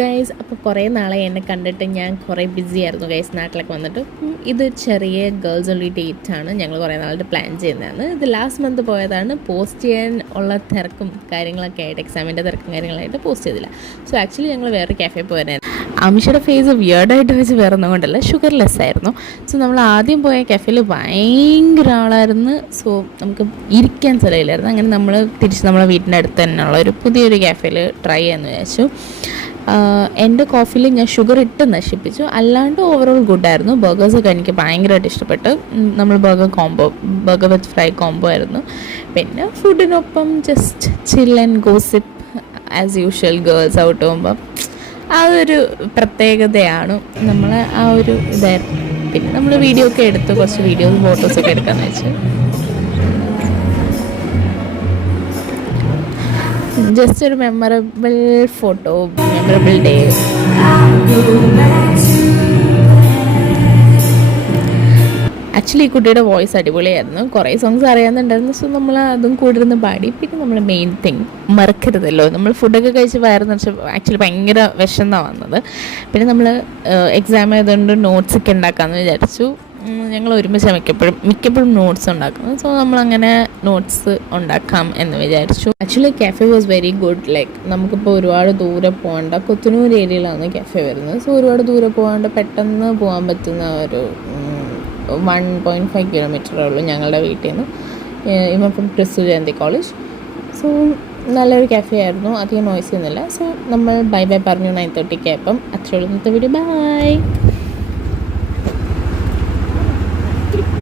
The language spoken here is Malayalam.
ഗൈസ്, അപ്പോൾ കുറേ നാളെ എന്നെ കണ്ടിട്ട് ഞാൻ കുറേ ബിസി ആയിരുന്നു ഗൈസ് നാട്ടിലൊക്കെ വന്നിട്ട്. ഇത് ചെറിയ ഗേൾസ് ഓൺലി ഡേറ്റ് ആണ്. ഞങ്ങൾ കുറേ നാളായിട്ട് പ്ലാൻ ചെയ്യുന്നതാണ്. ഇത് ലാസ്റ്റ് മന്ത് പോയതാണ്. പോസ്റ്റ് ചെയ്യാൻ ഉള്ള തിരക്കും കാര്യങ്ങളൊക്കെ ആയിട്ട്, എക്സാമിൻ്റെ തിരക്കും കാര്യങ്ങളായിട്ട് പോസ്റ്റ് ചെയ്തില്ല. സോ ആക്ച്വലി ഞങ്ങൾ വേറെ കാഫേ പോയതായിരുന്നു. അമിഷയുടെ ഫേസ് വിയേർഡായിട്ട് വെച്ച് വേറെ ഒന്നും കൊണ്ടല്ല, ഷുഗർലെസ് ആയിരുന്നു. സോ നമ്മൾ ആദ്യം പോയ കഫേയിൽ ഭയങ്കര ആളായിരുന്നു. സോ നമുക്ക് ഇരിക്കാൻ സ്ഥലമില്ലായിരുന്നു. അങ്ങനെ നമ്മൾ തിരിച്ച് നമ്മളെ വീട്ടിൻ്റെ അടുത്ത് തന്നെയുള്ള ഒരു പുതിയൊരു കഫേയിൽ ട്രൈ ചെയ്യാമെന്ന് വിചാരിച്ചു. എൻ്റെ കോഫിയിൽ ഞാൻ ഷുഗർ ഇട്ട് നശിപ്പിച്ചു. അല്ലാണ്ട് ഓവറോൾ ഗുഡായിരുന്നു. ബർഗേഴ്സൊക്കെ എനിക്ക് ഭയങ്കരമായിട്ട് ഇഷ്ടപ്പെട്ടു. നമ്മൾ ബർഗർ വിത്ത് ഫ്രൈ കോംബോ ആയിരുന്നു. പിന്നെ ഫുഡിനൊപ്പം just chill and gossip as usual girls out പോകുമ്പോൾ അതൊരു പ്രത്യേകതയാണ്. നമ്മൾ ആ ഒരു ഇതായിരുന്നു. പിന്നെ നമ്മൾ വീഡിയോ ഒക്കെ എടുത്തു, കുറച്ച് വീഡിയോസ് ഫോട്ടോസൊക്കെ എടുക്കാമെന്ന് വെച്ചു. ജസ്റ്റ് ഒരു memorable photo, memorable day. Actually ഈ കുട്ടിയുടെ വോയിസ് അടിപൊളിയായിരുന്നു. കുറേ സോങ്സ് അറിയാമെന്നുണ്ടായിരുന്നു. സോ നമ്മൾ അതും കൂടിരുന്ന് പാടി. പിന്നെ നമ്മൾ മെയിൻ തിങ് മറക്കരുതല്ലോ, നമ്മൾ ഫുഡൊക്കെ കഴിച്ച് വയറെന്ന് വെച്ചാൽ ആക്ച്വലി ഭയങ്കര വിശന്നാണ് വന്നത്. പിന്നെ നമ്മൾ എക്സാം ആയതുകൊണ്ട് നോട്ട്സൊക്കെ ഉണ്ടാക്കാമെന്ന് വിചാരിച്ചു. ഞങ്ങൾ ഒരുമിച്ച് മിക്കപ്പോഴും നോട്ട്സ് ഉണ്ടാക്കുന്നത്. സോ നമ്മളങ്ങനെ നോട്ട്സ് ഉണ്ടാക്കാം എന്ന് വിചാരിച്ചു. Actually cafe was very good. Like നമുക്കിപ്പോൾ ഒരുപാട് ദൂരെ പോകേണ്ട, കൊത്തനൂർ ഏരിയയിലാണ് കാഫേ വരുന്നത്. സോ ഒരുപാട് ദൂരെ പോകാണ്ട് പെട്ടെന്ന് പോകാൻ പറ്റുന്ന ഒരു 1.5 കിലോമീറ്ററേ ഉള്ളൂ ഞങ്ങളുടെ വീട്ടിൽ നിന്ന്. ഇവൻ ഫ്രം ക്രിസ്തു ജയന്തി കോളേജ്. സോ നല്ലൊരു കാഫേ ആയിരുന്നു, അധികം നോയ്സ് ഒന്നുമില്ല. സോ നമ്മൾ ബൈ പറഞ്ഞു 9:30 അപ്പം. അത്രയുള്ളൂ ഇന്നത്തെ വീഡിയോ. ബൈ.